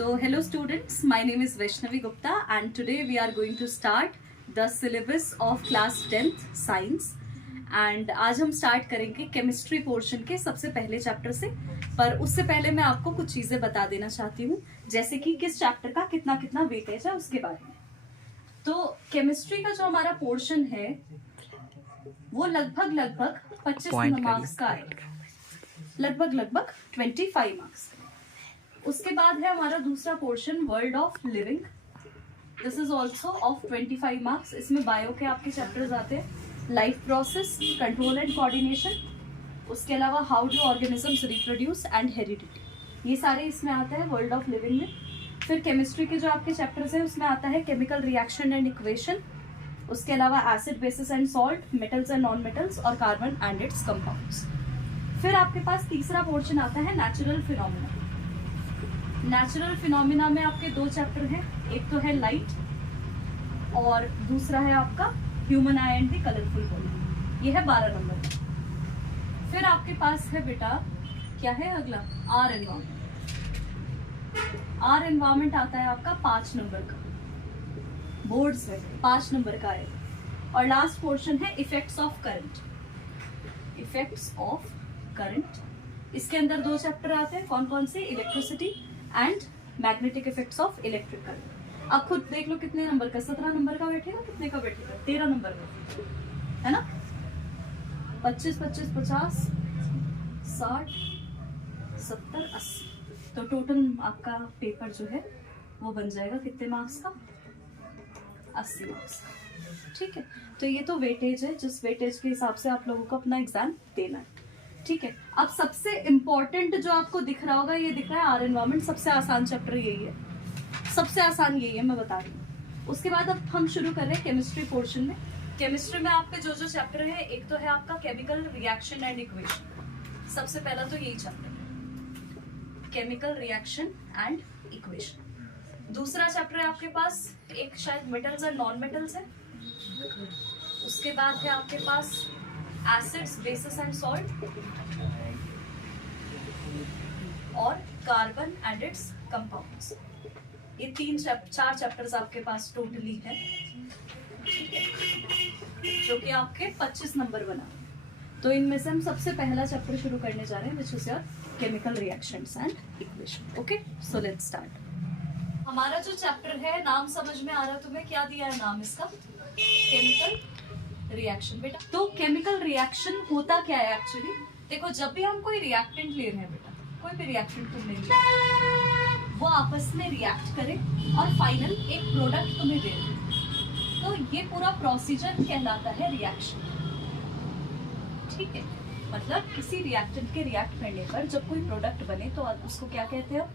So hello students, my name is Vaishnavi Gupta and today we are going to start the syllabus of class 10th science and आज हम start करेंगे chemistry portion के सबसे पहले chapter से। पर उससे पहले मैं आपको कुछ चीजें बता देना चाहती हूँ, जैसे कि किस चैप्टर का कितना कितना वेटेज है उसके बारे में। तो केमिस्ट्री का जो हमारा पोर्शन है वो लगभग 25 मार्क्स का है, लगभग 25 मार्क्स। उसके बाद है हमारा दूसरा portion world of living, this is also of 25 marks. इसमें बायो के आपके चैप्टर्स आते हैं, life process, control and coordination, उसके अलावा how do organisms reproduce and heredity, ये सारे इसमें आता है वर्ल्ड ऑफ लिविंग में। फिर केमिस्ट्री के जो आपके चैप्टर्स हैं उसमें आता है केमिकल रिएक्शन एंड इक्वेशन, उसके अलावा acid basis and salt, metals and non metals और कार्बन एंड इट्स कंपाउंड्स। फिर आपके पास तीसरा पोर्शन आता है नेचुरल फिनोमिना। नेचुरल फिनोमिना में आपके दो चैप्टर हैं, एक तो है लाइट और दूसरा है आपका human I and the colourful body, ये है 12 नंबर का। फिर आपके पास है बेटा क्या है अगला, आर एनवायरमेंट। आर एनवायरमेंट आता है आपका 5 नंबर का, बोर्ड्स में 5 नंबर का है। और लास्ट पोर्शन है effects of current. Effects of current, इसके अंदर दो चैप्टर आते हैं, कौन कौन से, electricity and magnetic effects of electric current. अब खुद देख लो कितने नंबर का, 17 नंबर का बैठेगा, कितने का बैठेगा, 13 नंबर का, है ना। 25 25 50 60 70 80, तो टोटल आपका पेपर जो है वो बन जाएगा कितने मार्क्स का, 80 मार्क्स का। ठीक है, तो ये तो वेटेज है, जिस वेटेज के हिसाब से आप लोगों को अपना एग्जाम देना है। ठीक है, अब सबसे इम्पोर्टेंट जो आपको दिख रहा होगा, ये दिख रहा है आर एनवायरमेंट, सबसे आसान चैप्टर यही है, सबसे आसान यही है, मैं बता रही हूँ। उसके बाद अब हम शुरू कर रहे हैं केमिस्ट्री पोर्शन में। केमिस्ट्री में आपके जो जो चैप्टर है, एक तो है आपका केमिकल रिएक्शन एंड इक्वेशन, सबसे पहला तो यही चैप्टर है, केमिकल रिएक्शन एंड इक्वेशन। दूसरा चैप्टर है आपके पास एक शायद मेटल्स एंड नॉन मेटल्स है। उसके बाद है आपके पास एसिड्स, बेसिस एंड सॉल्ट और कार्बन एंड इट्स कंपाउंड्स। ये चार चैप्टर्स आपके पास टोटली है, ठीक है, जो कि आपके 25 नंबर बना। तो इनमें से हम सबसे पहला चैप्टर शुरू करने जा रहे हैं, which is your chemical reactions and equation. Okay, so let's start. हमारा जो चैप्टर है, नाम समझ में आ रहा है तुम्हें, क्या दिया है नाम इसका, केमिकल रिएक्शन। बेटा तो केमिकल रिएक्शन होता क्या है एक्चुअली, देखो जब भी हम कोई रिएक्टेंट ले रहे हैं बेटा, कोई भी रिएक्टेंट तुमने लिया, वो आपस में रिएक्ट करे और फाइनल एक प्रोडक्ट तुम्हें दे दे, तो ये पूरा प्रोसीजर कहलाता है रिएक्शन। ठीक है, मतलब किसी रिएक्टेंट के रिएक्ट करने पर जब कोई प्रोडक्ट बने तो उसको क्या कहते हो,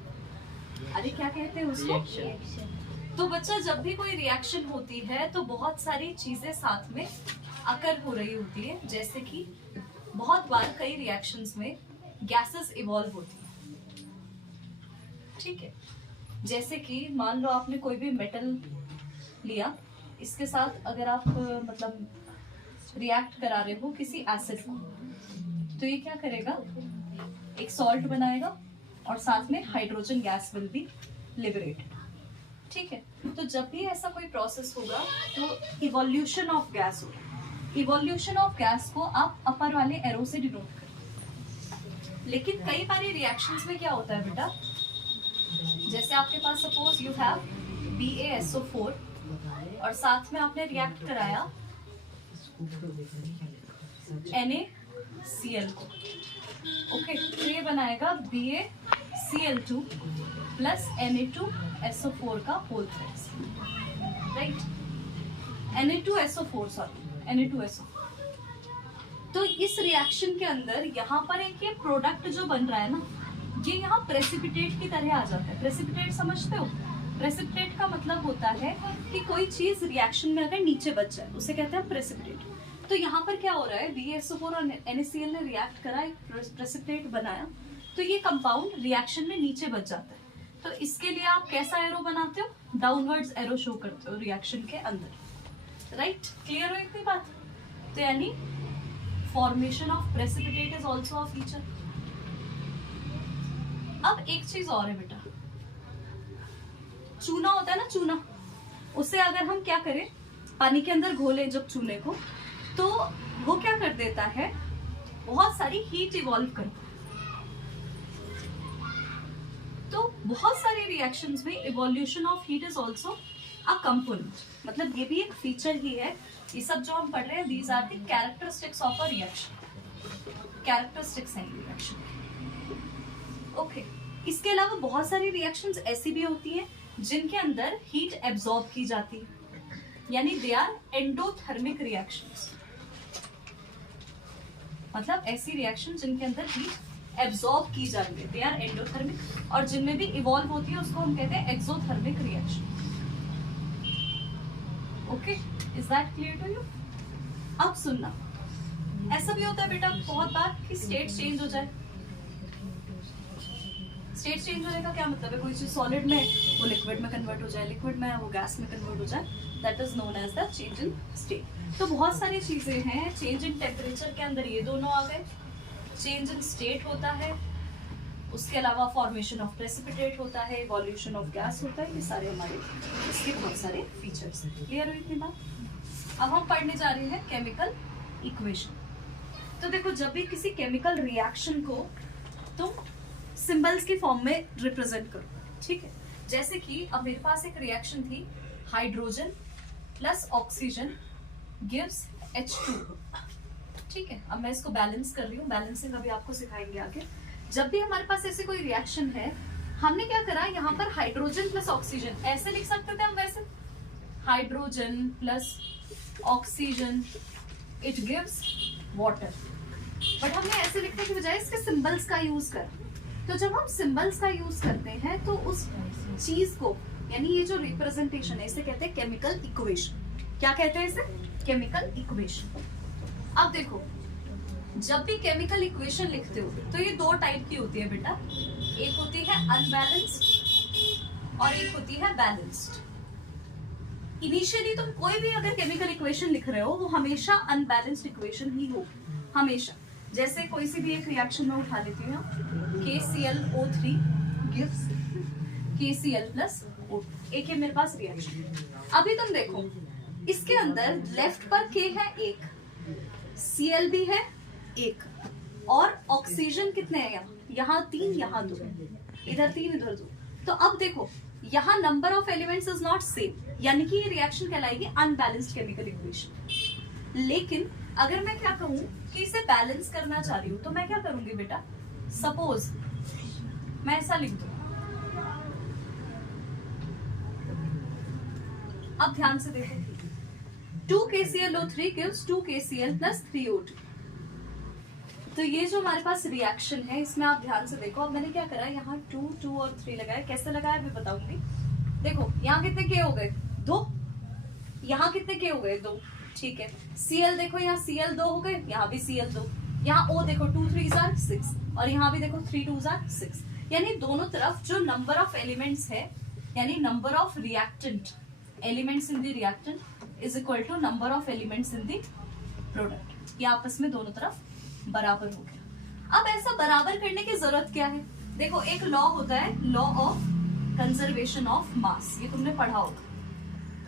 अरे क्या कहते हैं उसको। तो बच्चा जब भी कोई रिएक्शन होती है तो बहुत सारी चीजें साथ में अकर हो रही होती है, जैसे कि बहुत बार कई रिएक्शंस में गैसेस इवॉल्व होती है। ठीक है, जैसे कि मान लो आपने कोई भी मेटल लिया, इसके साथ अगर आप मतलब रिएक्ट करा रहे हो किसी एसिड को, तो ये क्या करेगा, एक सॉल्ट बनाएगा और साथ में hydrogen gas will be liberated. ठीक है, तो जब भी ऐसा कोई प्रोसेस होगा तो इवोल्यूशन ऑफ गैस होगा। इवोल्यूशन ऑफ गैस को आप अपर वाले एरो से डिनोट करें। लेकिन कई बारी रिएक्शंस में क्या होता है बेटा, जैसे आपके पास सपोज यू हैव BaSO4 और साथ में आपने रिएक्ट कराया NaCl को। ओके, तो ये बनाएगा BaCl2 प्लस Na2SO4 का whole threads, right, Na2SO4 sorry Na2SO। तो इस रिएक्शन के अंदर यहाँ पर एक ये प्रोडक्ट जो बन रहा है ना, ये यहाँ प्रेसिपिटेट की तरह आ जाता है। प्रेसिपिटेट समझते हो, प्रेसिपिटेट का मतलब होता है कि कोई चीज रिएक्शन में अगर नीचे बच जाए उसे कहते हैं प्रेसिपिटेट। तो यहाँ पर क्या हो रहा है, BaSO4 और NaCl ने रिएक्ट करा, एक प्रेसिपिटेट बनाया, तो ये कंपाउंड रिएक्शन में नीचे बच जाता है। तो इसके लिए आप कैसा एरो बनाते हो, डाउनवर्ड्स एरो शो करते हो रिएक्शन के अंदर, राइट। क्लियर हो इतनी बात, तो यानी formation of precipitate is also a feature. अब एक चीज और है बेटा, चूना होता है ना, चूना, उसे अगर हम क्या करें, पानी के अंदर घोलें जब चूने को, तो वो क्या कर देता है, बहुत सारी हीट इवॉल्व करता है। तो बहुत सारे रिएक्शंस में evolution of heat is also a component, मतलब ये भी एक फीचर ही है। ये सब जो हम पढ़ रहे हैं, these are the characteristics of a reaction, characteristics हैं रिएक्शन। ओके, इसके अलावा बहुत सारी रिएक्शंस ऐसी भी होती हैं जिनके अंदर हीट एब्जॉर्ब की जाती है, यानी दे आर एंडोथर्मिक रिएक्शंस, मतलब ऐसी रिएक्शन जिनके अंदर हीट एब्जॉर्ब की जा रही है, दे आर एंडोथर्मिक, और जिनमें भी इवॉल्व होती है उसको हम कहते हैं exothermic reaction. Okay, is that clear to you? अब सुनना, ऐसा भी होता है बेटा बहुत बार कि स्टेट चेंज हो जाए। स्टेट चेंज होने का क्या मतलब है, कोई चीज सॉलिड में वो लिक्विड में कन्वर्ट हो जाए, लिक्विड में वो गैस में कन्वर्ट हो जाए, that is known as the change in state. तो बहुत सारी चीजें हैं, चेंज इन टेम्परेचर के अंदर ये दोनों आ गए, चेंज इन स्टेट होता है, उसके अलावा फॉर्मेशन ऑफ प्रेसिपिटेट होता है, इवोल्यूशन ऑफ गैस होता है, ये सारे हमारे इसके बहुत सारे फीचर्स हैं। क्लियर हुई इतनी बात? अब हम पढ़ने जा रहे हैं केमिकल इक्वेशन। तो देखो, जब भी किसी केमिकल रिएक्शन को तुम सिंबल्स की फॉर्म में रिप्रेजेंट करो, ठीक है, जैसे कि अब मेरे पास एक रिएक्शन थी, hydrogen plus oxygen gives H2, ठीक है। अब मैं इसको बैलेंस कर रही हूँ, बैलेंसिंग अभी आपको सिखाएंगे आगे। जब भी हमारे पास ऐसे कोई रिएक्शन है, हमने क्या करा, यहाँ पर हाइड्रोजन प्लस ऑक्सीजन ऐसे लिख सकते थे हम, वैसे hydrogen plus oxygen it gives water, but हमने ऐसे लिखने की बजाय इसके सिंबल्स का यूज कर। तो जब हम सिंबल्स का यूज करते हैं तो उस चीज को, यानी ये जो रिप्रेजेंटेशन है, इसे कहते हैं केमिकल इक्वेशन। क्या कहते हैं इसे? Chemical equation. अब देखो, जब भी केमिकल इक्वेशन लिखते हो तो ये दो टाइप की होती है बेटा, एक होती है अनबैलेंस्ड और एक होती है बैलेंस्ड। इनिशियली तुम कोई भी अगर केमिकल इक्वेशन लिख रहे हो, वो हमेशा अनबैलेंस्ड इक्वेशन ही होगी, हमेशा। जैसे कोई सी भी एक रिएक्शन में उठा लेती हूँ, KClO3 gives KCl plus O2, एक है मेरे पास रिएक्शन। अभी तुम देखो, इसके अंदर लेफ्ट पर K है एक, Cl भी है एक, और ऑक्सीजन कितने हैं यहाँ 3, यहाँ 2, इधर 3 इधर 2। तो अब देखो, यहाँ number of elements is not same, यानी कि ये रिएक्शन कहलाएगी अनबैलेंस्ड केमिकल इक्वेशन। लेकिन अगर मैं क्या कहूँ कि इसे बैलेंस करना चाह रही हूँ, तो मैं क्या करूंगी बेटा, सपोज मैं ऐसा लिख दूं। अब ध्यान से देखो, 2 KClO3 gives 2 KCl plus 3 O2। तो ये जो हमारे पास रिएक्शन है, इसमें आप ध्यान से देखो। अब मैंने क्या करा, यहाँ 2, 2 और 3 लगाया। कैसे लगाया मैं बताऊंगी। देखो, यहाँ कितने K हो गए, 2, यहाँ कितने K हो गए, 2, ठीक है। Cl देखो, यहाँ Cl 2 हो गए, यहाँ भी Cl 2, यहाँ O देखो 2 3s are 6, और यहाँ भी देखो 3 2s are 6। यानी दोनों तरफ जो नंबर ऑफ एलिमेंट्स है, यानी number of reactant elements in the reactant is equal to number of elements in the product, ये आपस में दोनों तरफ बराबर हो गया। अब ऐसा बराबर करने की जरूरत क्या है? देखो, एक लॉ होता है, law of conservation of mass, ये तुमने पढ़ा होगा।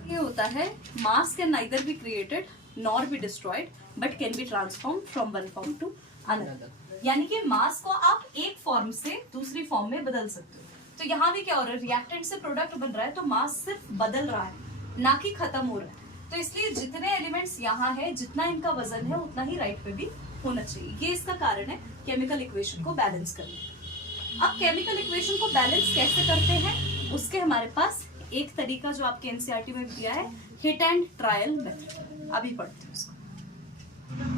ये होता है, mass can neither be created nor be destroyed but can be transform from one form to another. यानी कि मास को आप एक फॉर्म से दूसरी फॉर्म में बदल सकते हो। तो यहाँ भी क्या हो रहा है, रिएक्टेंट से प्रोडक्ट बन रहा है, तो मास सिर्फ बदल रहा है, ना कि खत्म हो रहा है। तो इसलिए जितने एलिमेंट्स यहाँ है, जितना इनका वजन है, उतना ही राइट पे भी होना चाहिए। ये इसका कारण है केमिकल इक्वेशन को बैलेंस करने। अब केमिकल इक्वेशन को बैलेंस कैसे करते हैं, उसके हमारे पास एक तरीका जो आपके एनसीईआरटी में दिया है, हिट एंड ट्रायल मेथड। अभी पढ़ते हैं उसको।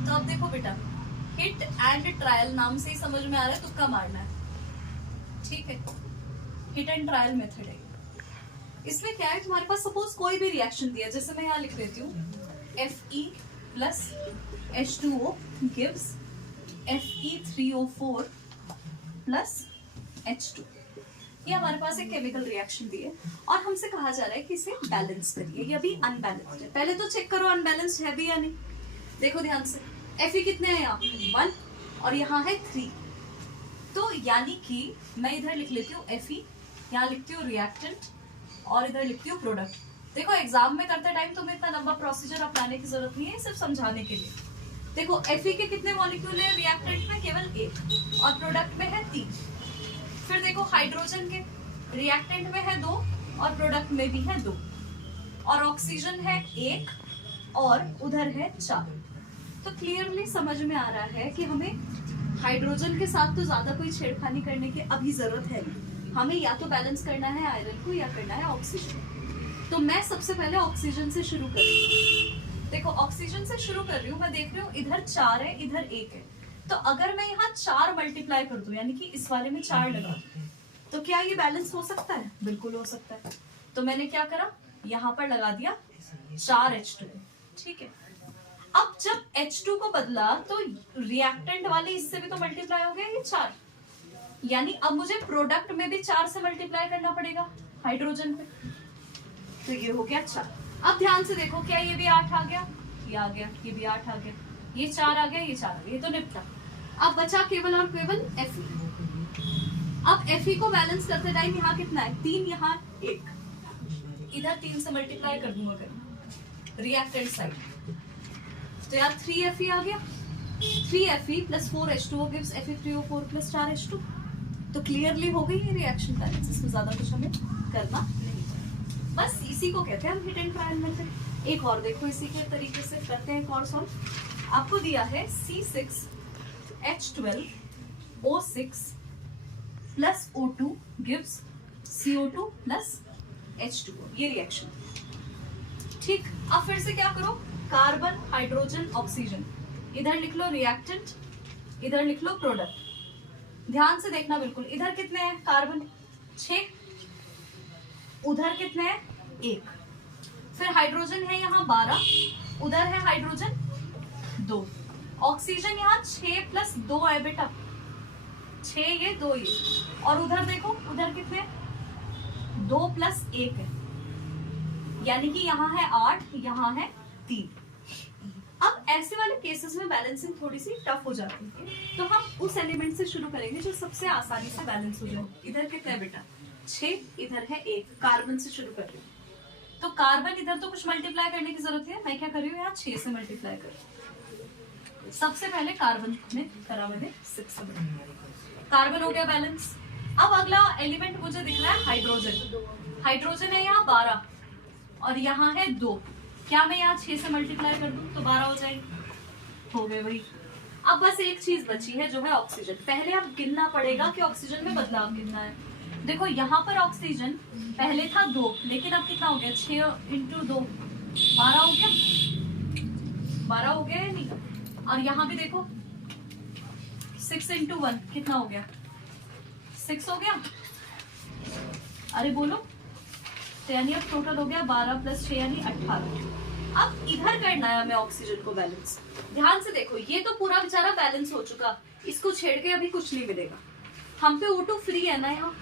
तो अब देखो बेटा, हिट एंड ट्रायल नाम से ही समझ में आ रहा है, तुक्का मारना है, ठीक है। हिट एंड ट्रायल मेथड है। इसमें क्या है, तुम्हारे पास सपोज कोई भी रिएक्शन दिया, जैसे मैं यहाँ लिख देती हूँ, Fe plus H2O gives Fe3O4 plus H2। ये हमारे पास एक केमिकल रिएक्शन दी है और हमसे कहा जा रहा है कि इसे बैलेंस करिए। ये अभी अनबैलेंस्ड है। पहले तो चेक करो अनबैलेंस्ड है भी या नहीं। देखो ध्यान से, Fe कितने हैं यहाँ, 1 और यहाँ है 3। तो यानी कि मैं इधर लिख लेती हूँ Fe, यहाँ लिखती हूँ रिएक्टेंट और इधर लिखती हूँ प्रोडक्ट। देखो एग्जाम में करते टाइम तुम्हें इतना लंबा प्रोसीजर अपनाने की जरूरत नहीं है, सिर्फ समझाने के लिए। देखो Fe के कितने मॉलिक्यूल है रिएक्टेंट में? केवल 1 और प्रोडक्ट में है 3। फिर देखो हाइड्रोजन के रिएक्टेंट में है 2 और प्रोडक्ट में भी है 2 और ऑक्सीजन है 1 और उधर है 4। तो क्लियरली समझ में आ रहा है कि हमें हाइड्रोजन के साथ तो ज्यादा कोई छेड़खानी करने की अभी जरूरत है नहीं। हमें या तो बैलेंस करना है आयरन को या करना है ऑक्सीजन। तो मैं सबसे पहले ऑक्सीजन से शुरू कर रही हूँ। देखो ऑक्सीजन से शुरू कर रही हूँ, मैं देख रही हूँ इधर 4 है इधर 1 है। तो अगर मैं यहाँ 4 मल्टीप्लाई कर दूं, यानी कि इस वाले में 4 लगा दूं, तो क्या ये बैलेंस हो सकता है? बिल्कुल हो सकता है। तो मैंने क्या करा, यहाँ पर लगा दिया 4H2। ठीक है, अब जब H2 को बदला तो रिएक्टेंट वाले इससे भी तो मल्टीप्लाई हो गया ये 4, यानी अब मुझे प्रोडक्ट में भी 4 से मल्टीप्लाई करना पड़ेगा हाइड्रोजन पे। तो ये हो गया 4। अब ध्यान से देखो, क्या ये भी 8 आ गया? ये आ गया, ये भी 8 आ गया, ये 4 आ गया, ये 4 आ गया, ये तो निपटा। अब बचा केवल और केवल Fe। अब Fe को बैलेंस करते टाइम यहाँ कितना है? 3, यहाँ 1, इधर 3 से मल्टीप्लाई कर दूंगा अगर रिएक्टेंट साइड, तो यार 3Fe आ गया। 3Fe plus 4H2O gives Fe3O4 plus 4H2। तो क्लियरली हो गई ये रिएक्शन बैलेंस, इसमें ज्यादा कुछ हमें करना नहीं चाहिए। बस इसी को कहते हैं हम हिट एंड ट्रायल मेथड। एक और देखो, इसी के तरीके से करते हैं एक और सॉल्व। आपको दिया है C6H12O6 plus O2 gives CO2 plus H2O, ये रिएक्शन। ठीक, अब फिर से क्या करो, कार्बन हाइड्रोजन ऑक्सीजन, इधर लिख लो रिएक्टेंट, इधर लिख लो प्रोडक्ट। ध्यान से देखना बिल्कुल, इधर कितने हैं कार्बन? 6, उधर कितने हैं? 1। फिर हाइड्रोजन है यहाँ 12, उधर है हाइड्रोजन 2। ऑक्सीजन यहाँ 6 प्लस 2 है बेटा, 6 ये 2 ये, और उधर देखो उधर कितने? 2 प्लस 1 है, यानी कि यहाँ है 8, यहाँ है 3। अब ऐसे वाले केसेस में बैलेंसिंग थोड़ी सी टफ हो जाती है, तो हम उस एलिमेंट से शुरू करेंगे जो सबसे आसानी से बैलेंस हो जाए। इधर कितना है बेटा? 6, इधर है 1। कार्बन से शुरू कर रही हूँ, तो कार्बन इधर तो कुछ मल्टीप्लाई करने की जरूरत है, मैं क्या कर रही हूँ यहाँ 6 से मल्टीप्लाई कर रही हूँ। सबसे पहले कार्बन में करा मैंने 6 से मल्टीप्लाई, कार्बन हो गया बैलेंस। अब अगला एलिमेंट मुझे दिख रहा है हाइड्रोजन। हाइड्रोजन है यहाँ 12 और यहाँ है 2। क्या मैं यहाँ 6 से मल्टीप्लाई कर दूं तो 12 हो जाएगी, हो गए वही। अब बस एक चीज बची है जो है ऑक्सीजन। पहले अब गिनना पड़ेगा कि ऑक्सीजन में बदलाव कितना है। देखो यहाँ पर ऑक्सीजन पहले था 2, लेकिन अब कितना हो गया? 6 इंटू 2 12 हो गया, 12 हो गया या नहीं? और यहाँ भी देखो 6 इंटू 1 कितना हो गया? 6 हो गया। अरे बोलो, तो यानी अब टोटल हो गया 12 प्लस 6 यानी 18। अब इधर करना है हमें ऑक्सीजन को बैलेंस। ध्यान से देखो, ये तो पूरा बेचारा बैलेंस हो चुका, इसको छेड़ के अभी कुछ नहीं मिलेगा। हम पे O2 फ्री है ना, यहाँ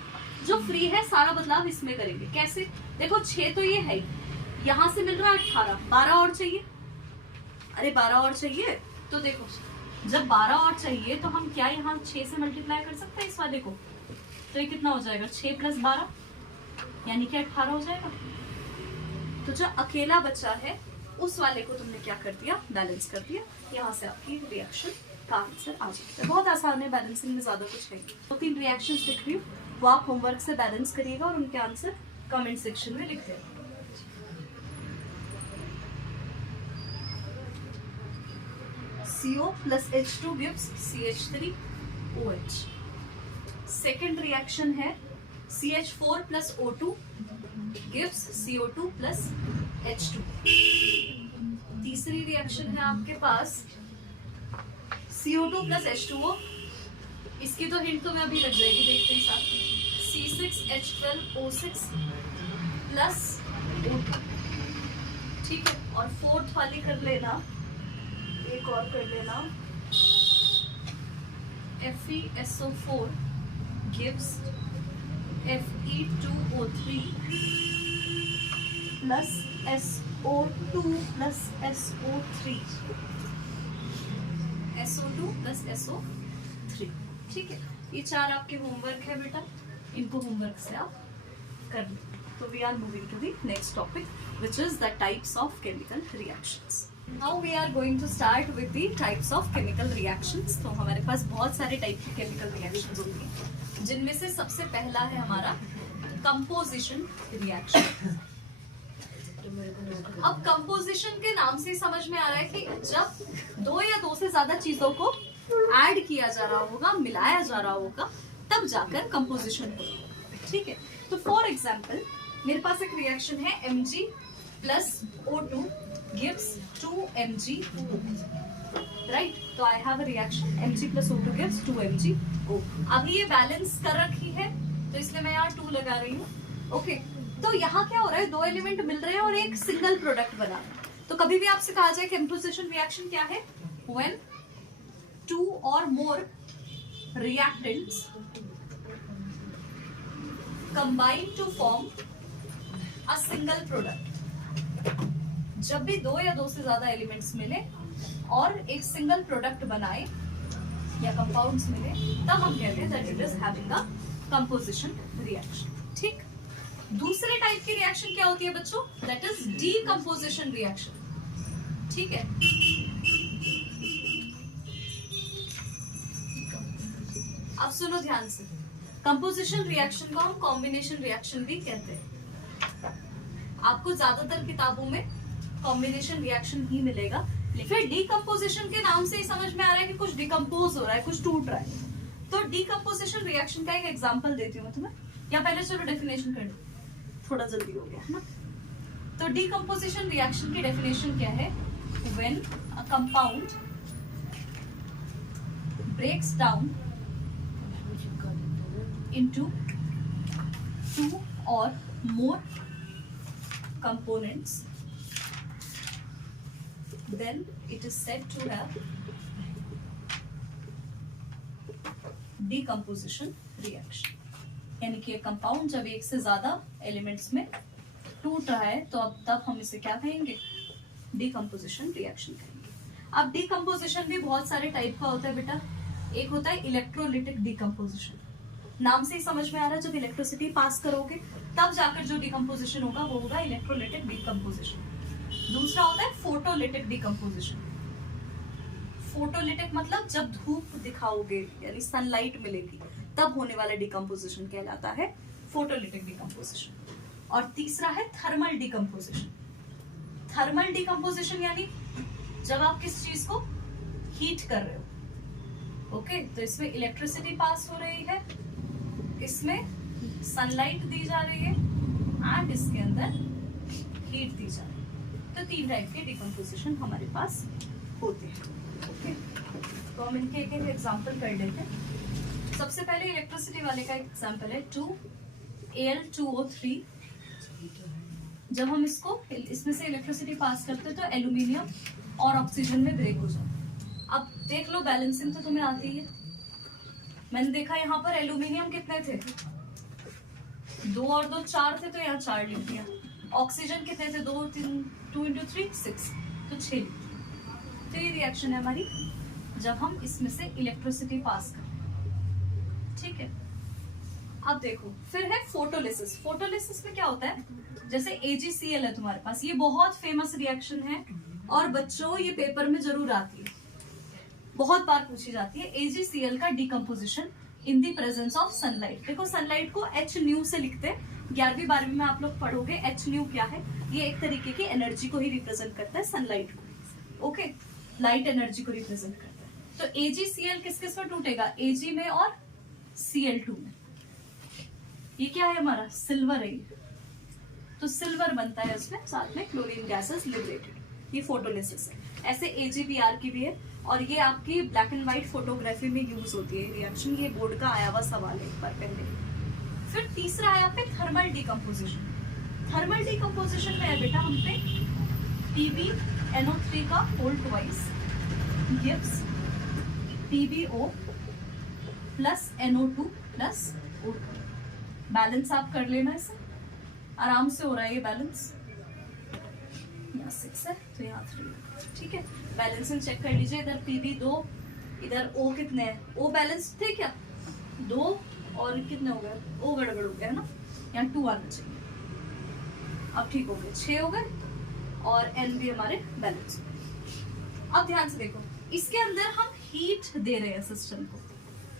जो फ्री है सारा बदलाव इसमें करेंगे। कैसे? देखो 6 तो ये है, यहाँ से मिल रहा है 18, 12 और चाहिए। अरे 12 और चाहिए, तो देखो जब 12 और चाहिए तो हम क्या यहाँ 6 से मल्टीप्लाई कर सकते हैं इस वाले को, तो ये कितना हो जाएगा? 6 प्लस 12 यानी कि 18 हो जाएगा। तो जो अकेला बचा है उस वाले को तुमने क्या कर दिया? बैलेंस कर दिया। यहाँ से आपकी रिएक्शन का आंसर आ जाएगा। बहुत आसान है, बैलेंसिंग में ज्यादा कुछ नहीं। 2-3 रिएक्शंस लिख रही हूँ, वो आप होमवर्क से बैलेंस करिएगा और उनके आंसर कमेंट सेक्शन में लिख देना। CO plus H2 gives CH3OH। Second reaction है CH4 plus O2 gives CO2 plus H2। तीसरी रिएक्शन है आपके पास CO2 plus H2O। इसकी तो हिंट तो मैं अभी लग जाएगी, देखते हैं साथ में। C6H12O6 plus O2। ठीक है, और फोर्थ वाली कर लेना, एक और कर लेना, FeSO4 gives Fe2O3 plus SO2 plus SO3, SO2 plus SO3। ठीक है, ये 4 आपके होमवर्क है बेटा, इनको होमवर्क से आप कर लें। So we are moving to the next topic, which is the types of chemical reactions. Now we are going to start with the types of chemical reactions. तो हमारे पास बहुत सारे टाइप की chemical reactions होती हैं, जिनमें से सबसे पहला है हमारा composition reaction. अब कंपोजिशन के नाम से समझ में आ रहा है कि जब दो या दो से ज्यादा चीजों को ऐड किया जा रहा होगा, मिलाया जा रहा होगा, तब जाकर कंपोजिशन होगा. ठीक है, तो फॉर एग्जांपल मेरे पास एक रिएक्शन है Mg plus O2 gives 2Mg, right. तो I have a reaction Mg plus O2 gives 2Mg. अभी ये बैलेंस कर रखी है, तो इसलिए मैं यहाँ 2 लगा रही हूँ. ओके, तो यहाँ क्या हो रहा है, दो एलिमेंट मिल रहे हैं और एक सिंगल प्रोडक्ट बना रहा है. तो कभी भी आपसे कहा जाए कंपोजिशन रिएक्शन क्या है, when 2 or more reactants combine to form a single product. जब भी दो या दो से ज्यादा एलिमेंट्स मिले और एक सिंगल प्रोडक्ट बनाए या कंपाउंड्स मिले, तब हम कहते हैं that it is having a composition reaction. ठीक. दूसरे टाइप की रिएक्शन क्या होती है बच्चों, दैट इज डीकंपोजिशन रिएक्शन. ठीक है, अब सुनो ध्यान से. कंपोजिशन रिएक्शन को हम कॉम्बिनेशन रिएक्शन भी कहते हैं. आपको ज्यादातर किताबों में कॉम्बिनेशन रिएक्शन ही मिलेगा. फिर डीकंपोजिशन के नाम से ही समझ में आ रहा है कि कुछ डिकम्पोज हो रहा है, कुछ टूट रहा है. तो डीकंपोजिशन रिएक्शन का एक एग्जांपल देती हूँ तुम्हें, या पहले चलो डेफिनेशन कर लो, थोड़ा जल्दी हो गया है ना. तो डीकंपोजिशन रिएक्शन की डेफिनेशन क्या है, when a compound breaks down into 2 or more components, then it is said to have decomposition reaction. यानी कि कंपाउंड जब एक से ज्यादा एलिमेंट्स में टूट रहा है, तो अब तब हम इसे क्या कहेंगे, डीकंपोजिशन रिएक्शन कहेंगे. अब डीकंपोजिशन भी बहुत सारे टाइप का होता है बेटा. एक होता है इलेक्ट्रोलिटिक डीकंपोजिशन. नाम से ही समझ में आ रहा है, जब इलेक्ट्रिसिटी पास करोगे तब जाकर जो डिकम्पोजिशन होगा वो होगा इलेक्ट्रोलिटिक डिकम्पोजिशन. दूसरा होता है फोटोलिटिक डिकम्पोजिशन. फोटोलिटिक मतलब जब धूप दिखाओगे यानी सनलाइट मिलेगी तब होने वाला डिकम्पोजिशन कहलाता है फोटोलिटिक डिकम्पोजिशन. और तीसरा है थर्मल डिकम्पोजिशन. थर्मल डिकम्पोजिशन यानी जब आप किस चीज को हीट कर रहे हो. ओके, तो इसमें इलेक्ट्रिसिटी पास हो रही है, इसमें सनलाइट दी जा रही है एंड इसके अंदर हीट दी जा रही है. तो 3 टाइप के डिकम्पोजिशन हमारे पास होते हैं. ओके, तो हम इनके एक एक एग्जांपल कर लेते हैं. सबसे पहले इलेक्ट्रिसिटी वाले का एग्जांपल है 2Al2O3. जब हम इसमें से इलेक्ट्रिसिटी पास करते हैं तो एल्यूमिनियम और ऑक्सीजन में ब्रेक हो जाता है. अब देख लो, बैलेंसिंग तो तुम्हें आती है. मैंने देखा यहाँ पर एल्यूमिनियम कितने थे, 2 और 2 4 थे, तो यहाँ 4 लिख दिया. ऑक्सीजन कितने थे, 2 into 3 6, तो 6 लिख दिया. तो ये रिएक्शन है हमारी जब हम इसमें से इलेक्ट्रिसिटी पास करें. ठीक है, अब देखो फिर है फोटोलिसिस. फोटोलिसिस में क्या होता है, जैसे AgCl है तुम्हारे पास, ये बहुत फेमस रिएक्शन है और बच्चों ये पेपर में जरूर आती है, बहुत बार पूछी जाती है. AgCl का decomposition in the presence of sunlight. देखो सनलाइट को Hν से लिखते हैं. 11वीं 12वीं में आप लोग पढ़ोगे Hν क्या है. ये एक तरीके की एनर्जी को ही रिप्रेजेंट करता है, सनलाइट को. ओके, लाइट एनर्जी को रिप्रेजेंट करता है. तो AgCl किस किस में टूटेगा, Ag में और Cl2 में. ये क्या है हमारा, सिल्वर है. तो सिल्वर बनता है उसमें, साथ में क्लोरीन गैसेस लिबरेटेड. ये फोटोलिसिस है. ऐसे AgBr की भी है, और ये आपकी ब्लैक एंड व्हाइट फोटोग्राफी में यूज होती है रिएक्शन. ये बोर्ड का आया हुआ सवाल है एक बार पहले. फिर तीसरा है पे थर्मल डिकम्पोजिशन. थर्मल डिकम्पोजिशन में है बेटा हम पे PbNO3 का whole twice gives PbO plus NO2 plus O2. Balance आप कर लेना, इसे आराम से हो रहा है ये बैलेंस. यहाँ 6 है तो यहाँ 3. ठीक है, बैलेंसिंग चेक कर लीजिए. इधर Pb 2, इधर O कितने हैं, O बैलेंस थे क्या, 2 और कितने हो गए, O गड़बड़ हो गया है ना, यहाँ 2 आना चाहिए. अब ठीक हो गए, 6 हो गए और N भी हमारे बैलेंस। अब ध्यान से देखो, इसके अंदर हम हीट दे रहे हैं सिस्टम को,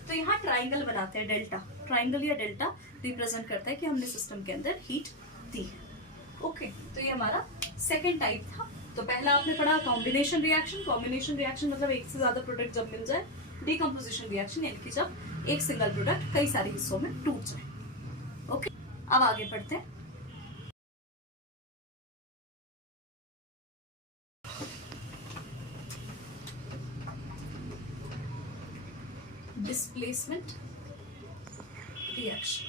तो यहाँ ट्राइंगल बनाते हैं, डेल्टा। ट्राइंगल या डेल्टा रिप्रेजेंट करता है कि हमने सिस्टम के अंदर हीट दी है। ओके, तो ये हमारा सेकेंड टाइप था। तो पहला आपने पढ़ा कॉम्बिनेशन रिएक्शन। कॉम्बिनेशन रिएक्शन मतलब एक से ज्यादा प्रोडक्ट जब मिल जाए। डीकम्पोजिशन रिएक्शन यानी कि जब एक सिंगल प्रोडक्ट कई सारे हिस्सों में टूट जाए। ओके, अब आगे बढ़ते हैं। डिस्प्लेसमेंट रिएक्शन,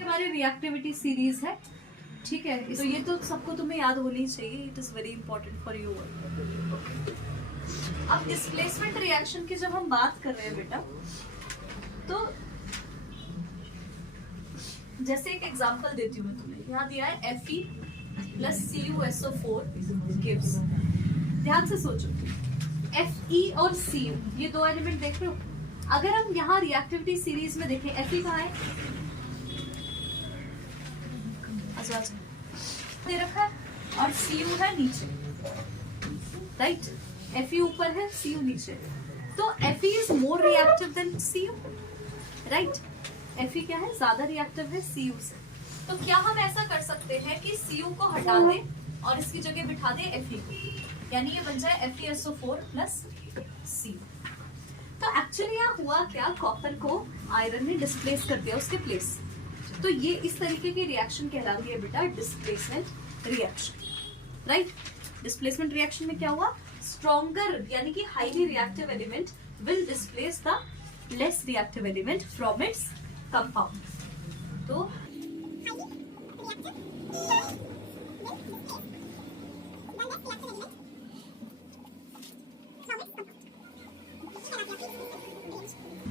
हमारी रिएक्टिविटी सीरीज है, ठीक है। तो ये तो सबको तुम्हें याद होनी चाहिए, it is very important for you. अब डिस्प्लेसमेंट रिएक्शन की जब हम बात कर रहे हैं बेटा, तो जैसे एक एग्जांपल देती हूँ मैं तुम्हें। यहाँ दिया है Fe प्लस CuSO4 गिव्स। ध्यान से सोचो, Fe और Cu ये दो एलिमेंट देख रहे हो। अगर हम यहाँ रिएक्टिविटी सीरीज में देखें, Fe कहाँ है, अच्छा दे रखा है, और Cu है नीचे, राइट। Fe ऊपर है, Cu नीचे, तो Fe is more reactive than Cu, right. Fe क्या है, ज्यादा रिएक्टिव है Cu से। तो क्या हम ऐसा कर सकते हैं कि Cu को हटा दें और इसकी जगह बिठा दें Fe को, यानी ये बन जाए FeSO4 प्लस Cu। तो एक्चुअली यहाँ हुआ क्या, कॉपर को आयरन ने डिस्प्लेस कर दिया उसके प्लेस। तो ये इस तरीके की रिएक्शन कहलाती है बेटा displacement reaction, right. Displacement reaction में क्या हुआ, स्ट्रॉन्गर यानी कि highly reactive element will displace the less reactive element from its compound. तो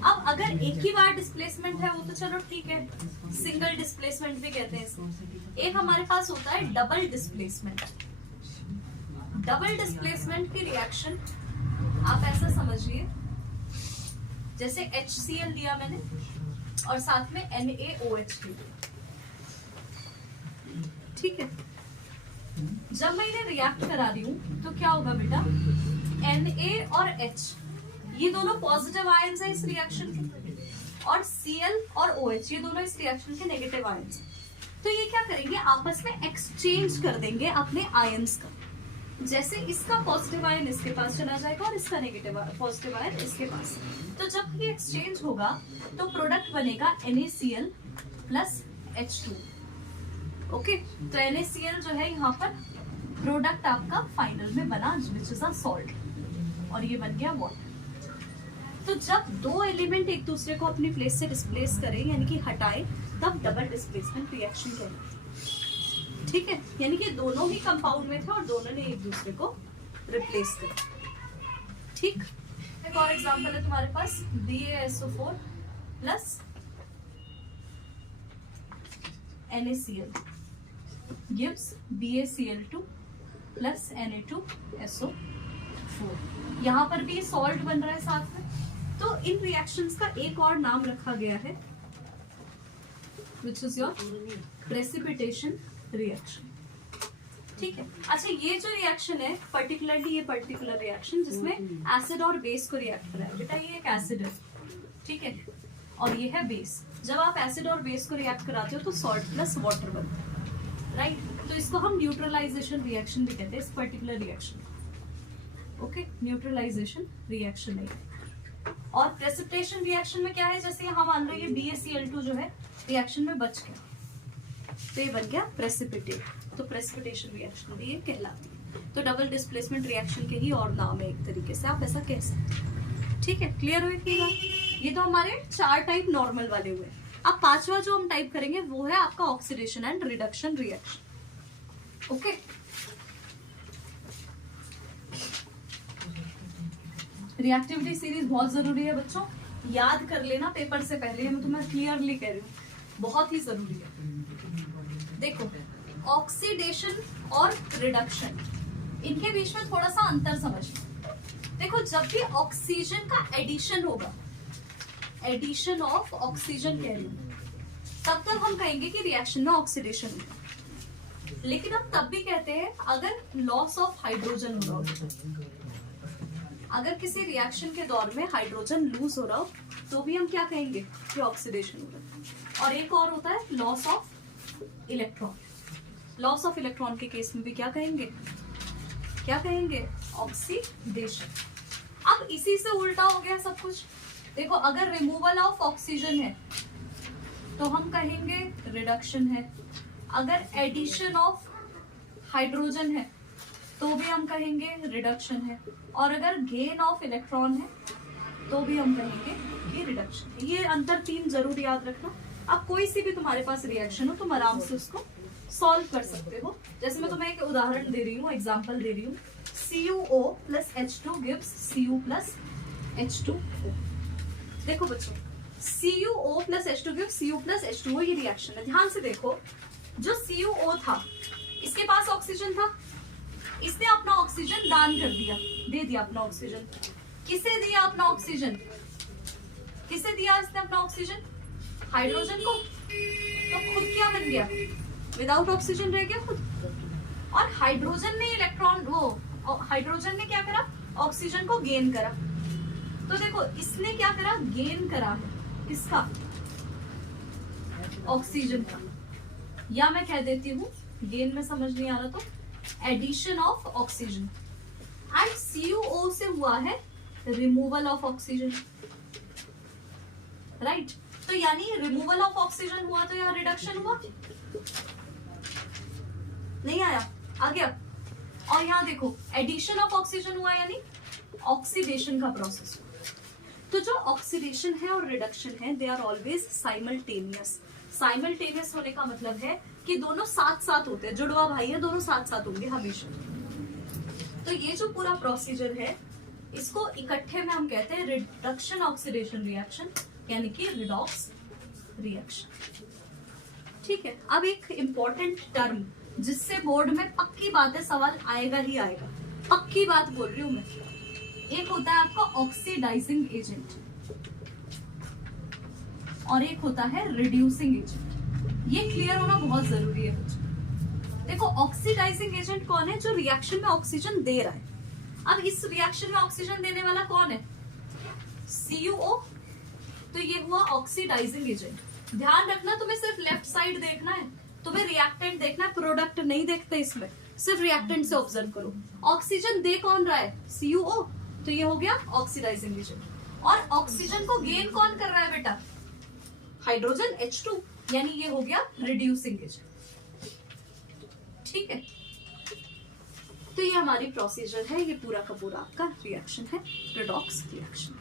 अब अगर एक ही बार डिस्प्लेसमेंट है वो तो चलो ठीक है, सिंगल डिस्प्लेसमेंट भी कहते हैं इसको। एक हमारे पास होता है डबल डिस्प्लेसमेंट। डबल डिस्प्लेसमेंट की रिएक्शन आप ऐसा समझिए, जैसे HCl दिया मैंने और साथ में NaOH दिया, ठीक है। जब मैं इन्हें रिएक्ट करा रही हूं तो क्या होगा बेटा, Na और H ये दोनों पॉजिटिव आयंस है इस रिएक्शन के, और Cl और OH ये दोनों इस रिएक्शन के नेगेटिव आयंस। तो ये क्या करेंगे, आपस में एक्सचेंज कर देंगे अपने आयंस का। जैसे इसका पॉजिटिव आयन इसके पास चला जाएगा और इसका नेगेटिव पॉजिटिव आयन इसके पास। तो जब ये एक्सचेंज होगा तो प्रोडक्ट बनेगा NaCl प्लस H2। ओके, तो NaCl जो है यहाँ पर प्रोडक्ट आपका फाइनल में बना, विच इज अ सॉल्ट, और ये बन गया वाटर। तो जब दो एलिमेंट एक दूसरे को अपनी प्लेस से डिस्प्लेस करें यानी कि हटाए, तब डबल डिस्प्लेसमेंट रिएक्शन कहलाती है, ठीक है। यानी कि दोनों ही कंपाउंड में थे और दोनों ने एक दूसरे को रिप्लेस किया, ठीक। एक और एग्जांपल है तुम्हारे पास, BaSO4 plus NaCl gives BaCl2 plus Na2SO4। यहाँ पर भी सॉल्ट बन रहा है साथ में। तो इन रिएक्शंस का एक और नाम रखा गया है, which is your precipitation reaction, ठीक है। अच्छा, ये जो रिएक्शन है पर्टिकुलरली, ये पर्टिकुलर रिएक्शन जिसमें एसिड और बेस को रिएक्ट करा है बेटा, ये एक एसिड है, ठीक है, और ये है बेस। जब आप एसिड और बेस को रिएक्ट कराते हो तो सॉल्ट प्लस वाटर बनता है, राइट। तो इसको हम न्यूट्रलाइजेशन रिएक्शन भी कहते हैं, इस particular reaction, okay, neutralization reaction है। और प्रेसिपिटेशन रिएक्शन में क्या है, जैसे हम मान लो ये BaCl2 जो है रिएक्शन में बच गया तो ये बन गया प्रेसिपिटेट, तो प्रेसिपिटेशन रिएक्शन भी ये कहलाती है। तो डबल डिस्प्लेसमेंट रिएक्शन के ही और नाम है, एक तरीके से आप ऐसा कह सकते हैं, ठीक है। क्लियर हुई थी बात। ये तो हमारे 4 टाइप नॉर्मल वाले हुए। अब 5वां जो हम टाइप करेंगे वो है आपका oxidation and reduction reaction, okay. Reactivity series बहुत जरूरी है बच्चों, याद कर लेना पेपर से पहले, मैं तुम्हें क्लियरली कह रही हूँ, बहुत ही जरूरी है। देखो, ऑक्सीडेशन और रिडक्शन, इनके बीच में थोड़ा सा अंतर समझना। देखो, जब भी ऑक्सीजन का एडिशन होगा, एडिशन ऑफ ऑक्सीजन कह रही हूँ, तब तक हम कहेंगे कि रिएक्शन में ऑक्सीडेशन होगा। लेकिन हम तब भी कहते हैं अगर लॉस ऑफ हाइड्रोजन हो रहा हो, अगर किसी रिएक्शन के दौर में हाइड्रोजन लूज हो रहा हो तो भी हम क्या कहेंगे कि ऑक्सीडेशन हो रहा है। और एक और होता है loss of electron. Loss of electron के केस में भी क्या कहेंगे, क्या कहेंगे, ऑक्सीडेशन। अब इसी से उल्टा हो गया सब कुछ। देखो अगर रिमूवल ऑफ ऑक्सीजन है तो हम कहेंगे रिडक्शन है, अगर एडिशन ऑफ हाइड्रोजन है तो भी हम कहेंगे रिडक्शन है, और अगर गेन ऑफ इलेक्ट्रॉन है तो भी हम कहेंगे कि रिडक्शन है। ये अंतर तीन जरूर याद रखना। अब कोई सी भी तुम्हारे पास रिएक्शन हो तुम आराम से उसको सॉल्व कर सकते हो। जैसे मैं तुम्हें एक उदाहरण दे रही हूँ, एग्जांपल दे रही हूँ, CuO plus H2 gives Cu plus H2O। देखो बच्चों, CuO plus H2 gives Cu plus H2O, ये रिएक्शन है। ध्यान से देखो, जो CuO था इसके पास ऑक्सीजन था, इसने अपना ऑक्सीजन दान कर दिया, दे दिया अपना ऑक्सीजन। किसे दिया अपना ऑक्सीजन, किसे दिया इसने अपना ऑक्सीजन, हाइड्रोजन को। तो खुद क्या बन गया, विदाउट ऑक्सीजन रह गया खुद। और हाइड्रोजन ने इलेक्ट्रॉन, वो हाइड्रोजन ने क्या करा, ऑक्सीजन को गेन करा। तो देखो इसने क्या करा, गेन करा है किसका, ऑक्सीजन का। या मैं कह देती हूँ, गेन में समझ नहीं आ रहा तो addition of oxygen. And CuO से हुआ है रिमूवल ऑफ ऑक्सीजन, राइट। तो यानी रिमूवल ऑफ ऑक्सीजन हुआ तो यहाँ रिडक्शन हुआ, नहीं आया, आ गया। और यहाँ देखो एडिशन ऑफ ऑक्सीजन हुआ यानी ऑक्सीडेशन का प्रोसेस हुआ। तो जो ऑक्सीडेशन है और रिडक्शन है they are always simultaneous. Simultaneous होने का मतलब है कि दोनों साथ साथ होते हैं, जुड़वा भाई है, दोनों साथ साथ होंगे हमेशा। तो ये जो पूरा प्रोसीजर है इसको इकट्ठे में हम कहते हैं रिडक्शन ऑक्सीडेशन रिएक्शन, यानी कि रिडॉक्स रिएक्शन। ठीक है, अब एक इंपॉर्टेंट टर्म जिससे बोर्ड में पक्की बात है सवाल आएगा ही आएगा, पक्की बात बोल रही हूं मैं। एक होता है आपका ऑक्सीडाइजिंग एजेंट और एक होता है रिड्यूसिंग एजेंट। ये क्लियर होना बहुत जरूरी है बच्चों। देखो ऑक्सीडाइजिंग एजेंट कौन है, जो रिएक्शन में ऑक्सीजन दे रहा है। अब इस रिएक्शन में ऑक्सीजन देने वाला कौन है, CuO। तो ये हुआ ऑक्सीडाइजिंग एजेंट। ध्यान रखना तुम्हें सिर्फ लेफ्ट साइड देखना है, तुम्हें रिएक्टेंट देखना है, प्रोडक्ट नहीं देखते इसमें, सिर्फ रिएक्टेंट से ऑब्जर्व करो। ऑक्सीजन दे कौन रहा है, CuO। तो ये हो गया ऑक्सीडाइजिंग एजेंट। और ऑक्सीजन को गेन कौन कर रहा है बेटा, हाइड्रोजन H2, यानी ये हो गया रिड्यूसिंग एजेंट। ठीक है, तो ये हमारी प्रोसीजर है, ये पूरा का पूरा आपका रिएक्शन है, रिडॉक्स रिएक्शन।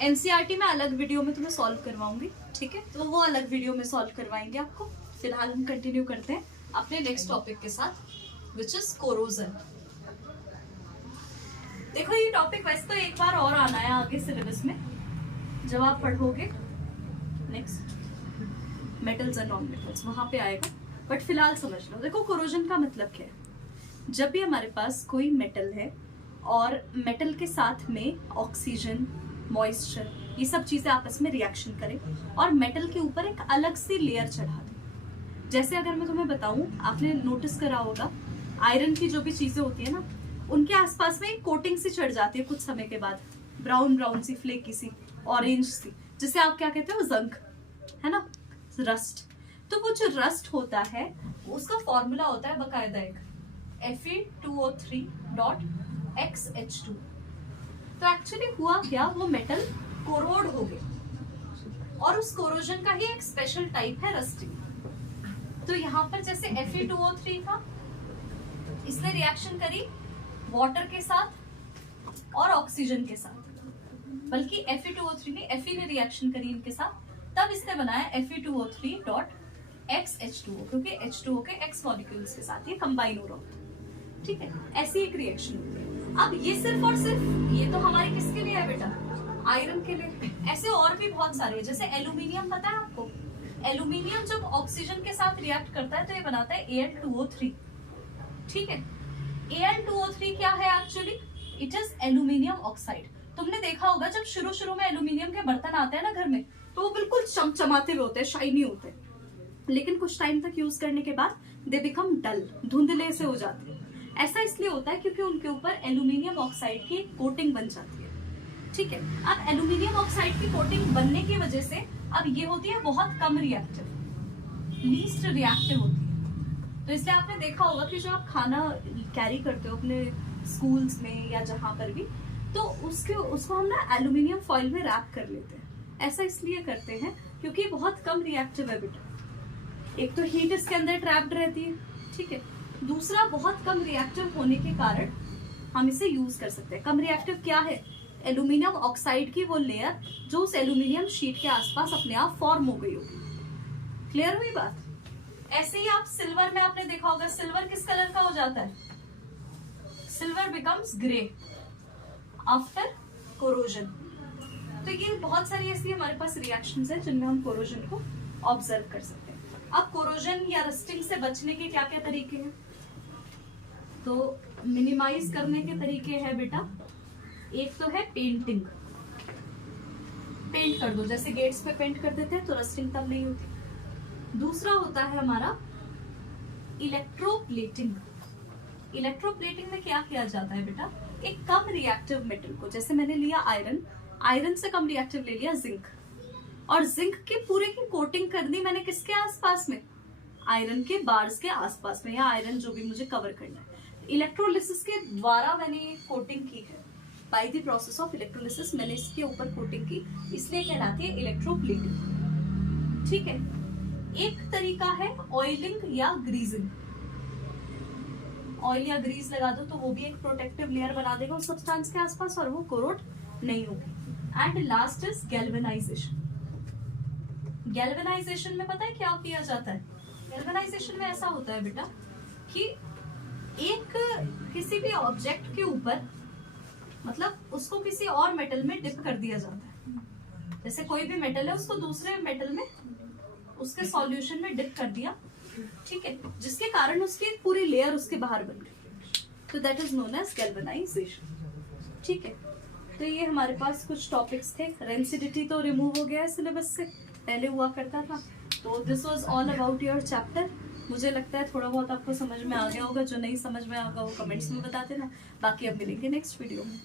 एनसीईआरटी में अलग वीडियो में तुम्हें सॉल्व करवाऊंगी, ठीक है, तो वो अलग वीडियो में सॉल्व करवाएंगे आपको। फिलहाल हम कंटिन्यू करते हैं अपने नेक्स्ट टॉपिक के साथ, विच इज कोरोजन। देखो ये टॉपिक वैसे तो एक बार और आना है आगे सिलेबस में, जब आप पढ़ोगे next metals and non metals, वहां पे आएगा, बट फिलहाल समझ लो। देखो कोरोजन का मतलब क्या है, जब भी हमारे पास कोई मेटल है और मेटल के साथ में ऑक्सीजन, मॉइस्चर, ये सब चीजें आपस में रिएक्शन करें और मेटल के ऊपर एक अलग सी लेयर चढ़ा दें। जैसे अगर मैं तुम्हें बताऊं, आपने नोटिस करा होगा आयरन की जो भी चीजें होती है ना, उनके आसपास में एक कोटिंग सी चढ़ जाती है कुछ समय के बाद, ब्राउन ब्राउन सी, फ्लेकी सी, ऑरेंज सी, जिसे आप क्या कहते हो, जंक, है ना, रस्ट। तो वो जो रस्ट होता है उसका फॉर्मूला होता है बकायदा एक Fe2O3.XH2। तो एक्चुअली हुआ क्या, वो मेटल कोरोड हो गया और उस कोरोजन का ही एक स्पेशल टाइप है रस्टिंग। तो यहाँ पर जैसे Fe2O3 था, इसने रिएक्शन करी वाटर के साथ और ऑक्सीजन के साथ, बल्कि Fe2O3 ने Fe ने रिएक्शन करी इनके साथ, तब इसने बनाया Fe2O3.XH2O, क्योंकि H2O के X मॉलिक्यूल्स के साथ ये कंबाइन हो रहा होता है। ठीक है, ऐसी एक रिएक्शन होती है। अब ये सिर्फ और सिर्फ ये तो हमारे किसके लिए है बेटा, आयरन के लिए। ऐसे और भी बहुत सारे हैं, जैसे एल्यूमिनियम, पता है आपको, एल्यूमिनियम जब ऑक्सीजन के साथ रिएक्ट करता है तो ये बनाता है Al2O3। ठीक है, Al2O3 क्या है actually, it is aluminium oxide. तुमने देखा होगा जब शुरू शुरू में एल्यूमिनियम के बर्तन आते हैं ना घर में, तो वो बिल्कुल चमचमाते हुए होते हैं, शाइनी होते हैं, लेकिन कुछ टाइम तक यूज करने के बाद दे बिकम डल, धुंधले से हो जाते हैं। ऐसा इसलिए होता है क्योंकि उनके ऊपर एल्यूमिनियम ऑक्साइड की कोटिंग बन जाती है। ठीक है, अब एल्यूमिनियम ऑक्साइड की कोटिंग बनने की वजह से अब ये होती है बहुत कम रिएक्टिव, लीस्ट रिएक्टिव होती है। तो इसलिए आपने देखा होगा कि जो आप खाना कैरी करते हो अपने स्कूल्स में या जहां पर भी, तो उसको हम ना एल्यूमिनियम फॉइल में रैप कर लेते हैं। ऐसा इसलिए करते हैं क्योंकि बहुत कम रिएक्टिव है बेटा। एक तो हीट इसके अंदर ट्रैप्ड रहती है, ठीक है, दूसरा बहुत कम रिएक्टिव होने के कारण हम इसे यूज कर सकते हैं। कम रिएक्टिव क्या है? एल्यूमिनियम ऑक्साइड की वो लेयर जो उस एल्यूमिनियम शीट के आसपास अपने आप फॉर्म हो गई होगी। क्लियर हुई बात? ऐसे ही आप सिल्वर में आपने देखा होगा, सिल्वर किस कलर का हो जाता है? Silver becomes grey after corrosion. तो ये बहुत सारी ऐसी हमारे पास रिएक्शंस हैं जिनमें हम कोरोजन को ऑब्जर्व कर सकते हैं। अब कोरोजन या रस्टिंग से बचने के क्या क्या तरीके हैं? तो मिनिमाइज करने के तरीके हैं बेटा, एक तो है पेंटिंग, पेंट कर दो, जैसे गेट्स पे पेंट कर देते हैं तो रस्टिंग तब नहीं होती। दूसरा होता है हमारा इलेक्ट्रोप्लेटिंग। इलेक्ट्रोप्लेटिंग में क्या किया जाता है बेटा? एक कम रिएक्टिव मेटल को, जैसे मैंने लिया आयरन, आयरन से कम रिएक्टिव ले लिया जिंक, और जिंक की पूरे की कोटिंग कर दी मैंने किसके आसपास में? आयरन के बार्स के आसपास में, या आयरन जो भी मुझे कवर करना है। इलेक्ट्रोलिसिस के द्वारा मैंने ये कोटिंग की है, by the process of electrolysis मैंने इसके ऊपर कोटिंग की, इसलिए कहलाती है इलेक्ट्रोप्लेटिंग। ठीक है, एक तरीका है ऑयलिंग या ग्रीजिंग। ऑयल या ग्रीस लगा दो तो वो भी एक प्रोटेक्टिव लेयर बना देगा उस सब्सटेंस के आसपास और वो कोरोड नहीं होगी। And last is galvanisation. Galvanisation में पता है क्या किया जाता है? गैल्वेनाइजेशन में ऐसा होता है बेटा कि एक किसी भी ऑब्जेक्ट के ऊपर, मतलब उसको किसी और मेटल में डिप कर दिया जाता है। जैसे कोई भी मेटल है उसको दूसरे मेटल में उसके सॉल्यूशन में डिप कर दिया, ठीक है, जिसके कारण उसकी पूरी लेयर उसके बाहर बन गई, तो that is known as galvanization. ठीक है, तो ये हमारे पास कुछ टॉपिक्स थे। रेंसिडिटी तो रिमूव हो गया है सिलेबस से, पहले हुआ करता था। तो this was all about your chapter. मुझे लगता है थोड़ा बहुत आपको समझ में आ गया होगा, जो नहीं समझ में आ गया वो कमेंट्स में बता देना। बाकी अब मिलेंगे नेक्स्ट वीडियो में।